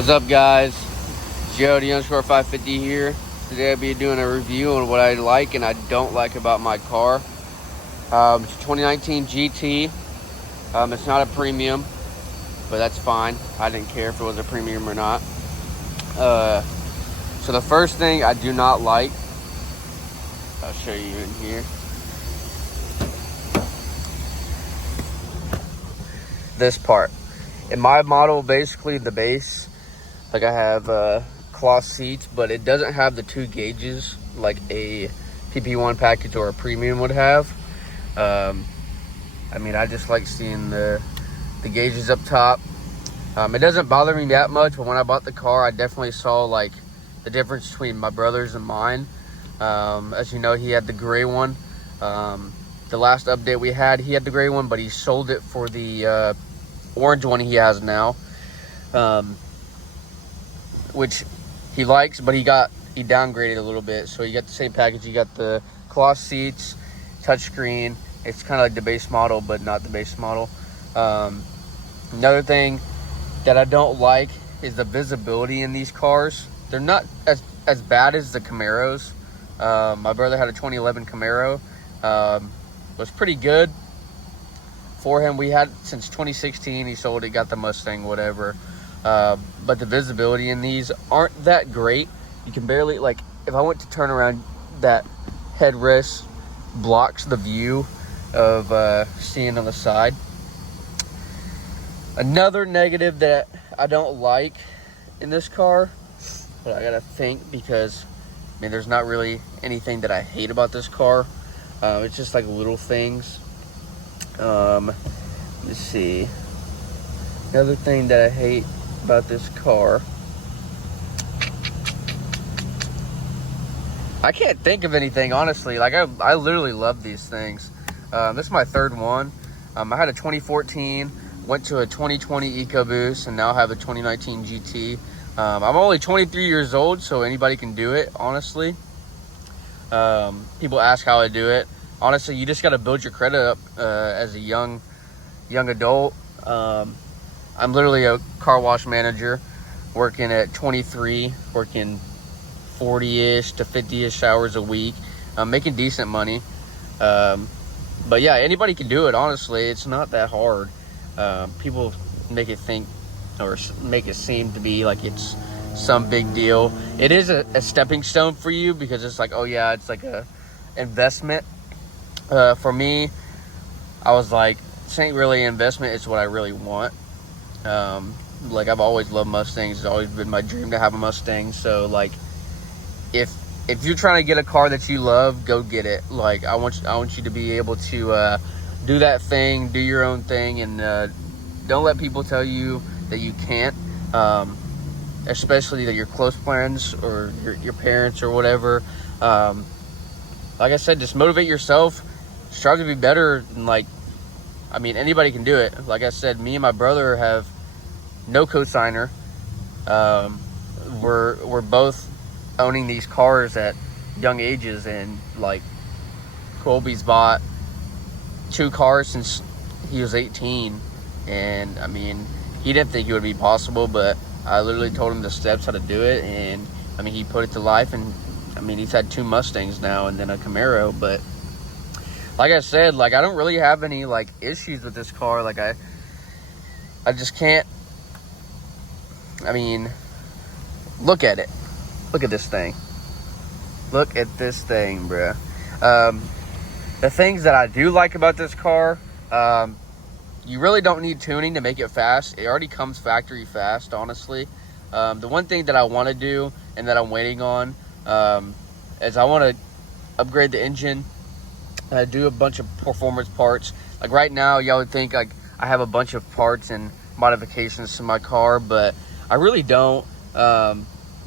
What's up, guys? Gt_550 here. Today I'll be doing a review on what I like and I don't like about my car. It's a 2019 GT. It's not a premium, but that's fine. I didn't care if it was a premium or not. So the first thing I do not like, I'll show you in here. This part. In my model, basically the base, like I have cloth seats, but it doesn't have the 2 gauges like a PP1 package or a premium would have. I mean, I just like seeing the gauges up top. It doesn't bother me that much, but when I bought the car, I definitely saw like the difference between my brother's and mine. As you know, he had the gray one. The last update we had, he had the gray one, but he sold it for the orange one he has now, which he likes, but he downgraded a little bit. So you got the same package. You got the cloth seats, touchscreen. It's kind of like the base model, but not the base model. Another thing that I don't like is the visibility in these cars. They're not as bad as the Camaros. My brother had a 2011 Camaro. Was pretty good for him. We had since 2016. He sold it, got the Mustang, whatever. But the visibility in these aren't that great. You can barely, like, if I went to turn around, that headrest blocks the view of seeing on the side. Another negative that I don't like in this car, but I gotta think, because I mean, there's not really anything that I hate about this car. It's just like little things. Let's see. Another thing that I hate about this car, I can't think of anything, honestly. Like, I literally love these things. This is my third one. I had a 2014, went to a 2020 EcoBoost, and now have a 2019 GT. I'm only 23 years old, so anybody can do it, honestly. People ask how I do it. Honestly, you just got to build your credit up as a young adult. I'm literally a car wash manager, working at 23, working 40-ish to 50-ish hours a week. I'm making decent money. But yeah, anybody can do it, honestly. It's not that hard. People make it think, or make it seem to be like it's some big deal. It is a stepping stone for you, because it's like, oh yeah, it's like a investment. For me, I was like, this ain't really an investment, it's what I really want. Like, I've always loved Mustangs. It's always been my dream to have a Mustang. So like, if you're trying to get a car that you love, go get it. Like, I want you to be able to do that thing, do your own thing, and don't let people tell you that you can't, especially that your close friends or your parents or whatever. Like I said, just motivate yourself, strive to be better. And like, I mean, anybody can do it. Like I said, me and my brother have no cosigner. We're both owning these cars at young ages, and like, Colby's bought 2 cars since he was 18, and I mean, he didn't think it would be possible, but I literally told him the steps how to do it, and I mean, he put it to life. And I mean, he's had 2 Mustangs now and then a Camaro. But like I said, like, I don't really have any like issues with this car. Like, I just can't. I mean, look at it. Look at this thing. Look at this thing, bruh. The things that I do like about this car, you really don't need tuning to make it fast. It already comes factory fast, honestly. The one thing that I want to do, and that I'm waiting on, is I want to upgrade the engine, do a bunch of performance parts. Like, right now, y'all would think like I have a bunch of parts and modifications to my car, but I really don't.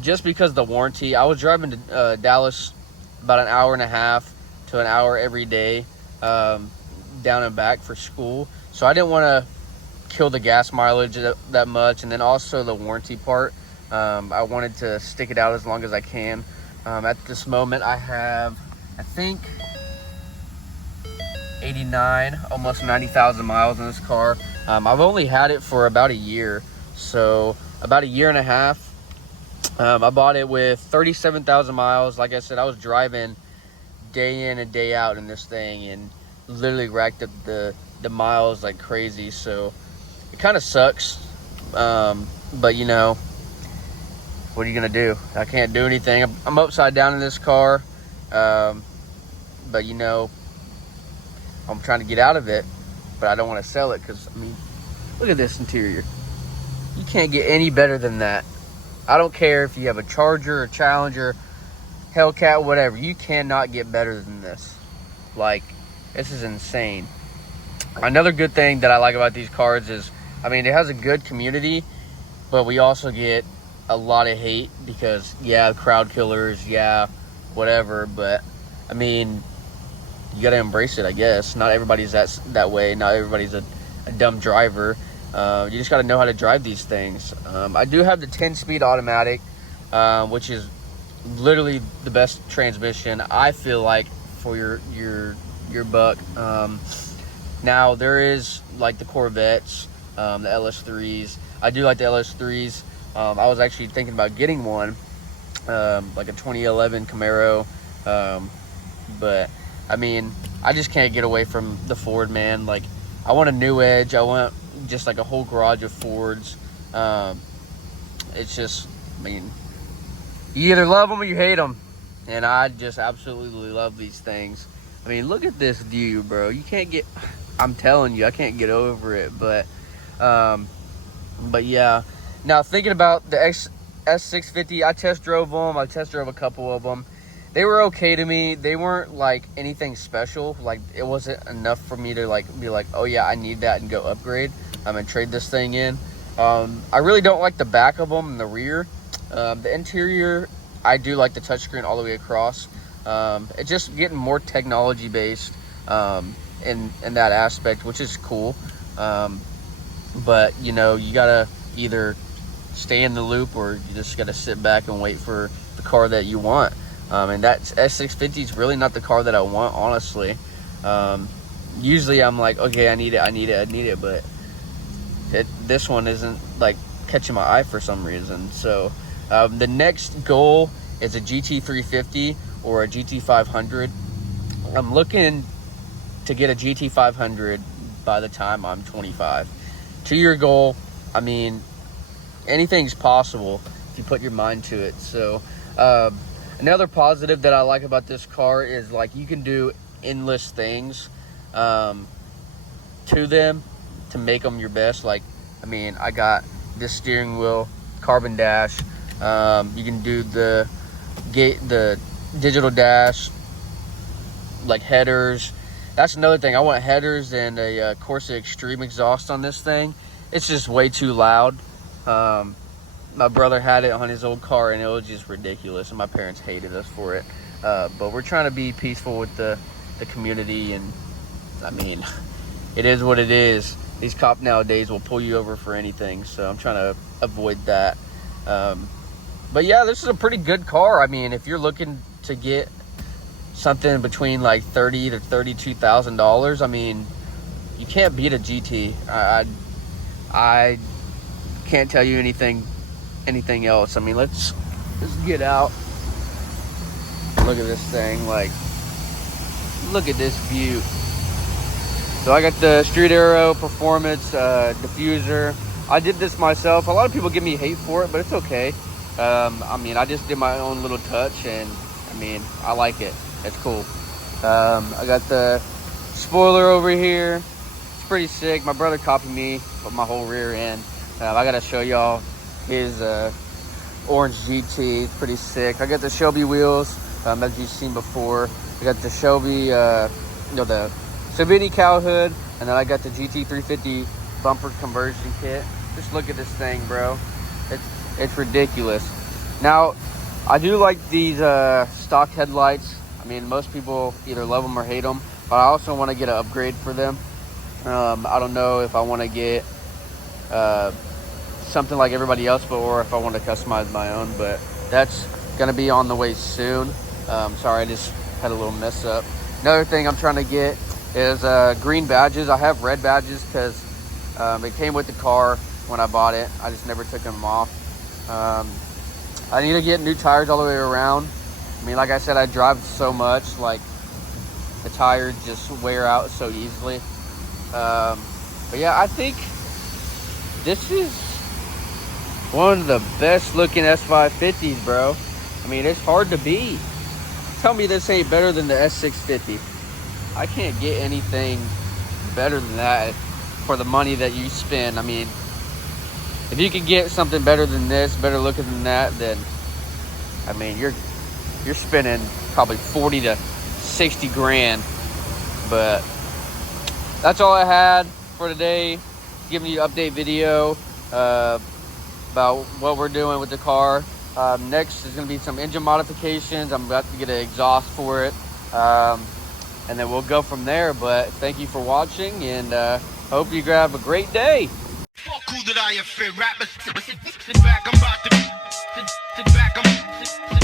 Just because of the warranty. I was driving to Dallas about an hour and a half to an hour every day, down and back for school. So I didn't want to kill the gas mileage that much, and then also the warranty part. I wanted to stick it out as long as I can. At this moment, I have, I think, 89, almost 90,000 miles in this car. I've only had it for about a year, so about a year and a half. I bought it with 37,000 miles. Like I said, I was driving day in and day out in this thing and literally racked up the miles like crazy. So it kind of sucks. But you know, what are you gonna do? I can't do anything. I'm upside down in this car. But you know, I'm trying to get out of it, but I don't want to sell it because, I mean, look at this interior. You can't get any better than that. I don't care if you have a Charger, a Challenger, Hellcat, whatever. You cannot get better than this. Like, this is insane. Another good thing that I like about these cars is, I mean, it has a good community, but we also get a lot of hate because, yeah, crowd killers, yeah, whatever. But, I mean, you got to embrace it, I guess. Not everybody's that way. Not everybody's a dumb driver. You just got to know how to drive these things. I do have the 10-speed automatic, which is literally the best transmission, I feel like, for your buck. Now, there is, like, the Corvettes, the LS3s. I do like the LS3s. I was actually thinking about getting one, like a 2011 Camaro. But, I mean, I just can't get away from the Ford, man. Like, I want a new Edge. I want just like a whole garage of Fords. It's just, I mean, you either love them or you hate them, and I just absolutely love these things. I mean, look at this view, bro. You can't get, I'm telling you, I can't get over it. But yeah. Now, thinking about the S650, I test drove them. I test drove a couple of them. They were okay to me. They weren't like anything special. Like, it wasn't enough for me to like be like, oh yeah, I need that and go upgrade. I'm gonna trade this thing in. I really don't like the back of them and the rear. The interior, I do like the touchscreen all the way across. It's just getting more technology based in that aspect, which is cool. But you know, you gotta either stay in the loop or you just gotta sit back and wait for the car that you want. And that S650 is really not the car that I want, honestly. Usually I'm like, okay, I need it, but this one isn't like catching my eye for some reason. So the next goal is a GT350 or a GT500. I'm looking to get a GT500 by the time I'm 25. 2-year goal. I mean, anything's possible if you put your mind to it. So another positive that I like about this car is, like, you can do endless things to them to make them your best. Like, I mean, I got this steering wheel, carbon dash. You can do the digital dash, like headers. That's another thing. I want headers and a Corsa Extreme exhaust on this thing. It's just way too loud. My brother had it on his old car, and it was just ridiculous, and my parents hated us for it. But we're trying to be peaceful with the community, and I mean, it is what it is. These cops nowadays will pull you over for anything, so I'm trying to avoid that. But yeah, this is a pretty good car. I mean, if you're looking to get something between like $30,000 to $32,000, I mean, you can't beat a GT. I can't tell you anything else. I mean, let's get out. Look at this thing. Like, look at this view. So I got the Street Aero Performance diffuser. I did this myself. A lot of people give me hate for it, but it's okay. I mean, I just did my own little touch, and I mean, I like it. It's cool. I got the spoiler over here. It's pretty sick. My brother copied me with my whole rear end. I gotta show y'all his orange GT. It's pretty sick. I got the Shelby wheels, as you've seen before. I got the Shelby, the Savini cow hood, and then I got the GT350 bumper conversion kit. Just look at this thing, bro. It's ridiculous. Now, I do like these stock headlights. I mean, most people either love them or hate them, but I also want to get an upgrade for them. I don't know if I want to get something like everybody else, or if I want to customize my own, but that's going to be on the way soon. Sorry, I just had a little mess up. Another thing I'm trying to get is green badges. I have red badges because it came with the car. when I bought it. I just never took them off. I need to get new tires all the way around. I mean, like I said, I drive so much, like the tires just wear out so easily. But yeah, I think this is one of the best looking S550s, bro. I mean, it's hard to beat. Tell me this ain't better than the S650. I can't get anything better than that for the money that you spend. I mean, if you can get something better than this, better looking than that, then I mean, you're spending probably 40 to 60 grand. But that's all I had for today. Giving you an update video about what we're doing with the car. Next is going to be some engine modifications. I'm about to get an exhaust for it. And then we'll go from there. But thank you for watching, and hope you have a great day. Fuck who did I offend? Rappers, sit back, I'm about to sit back, I'm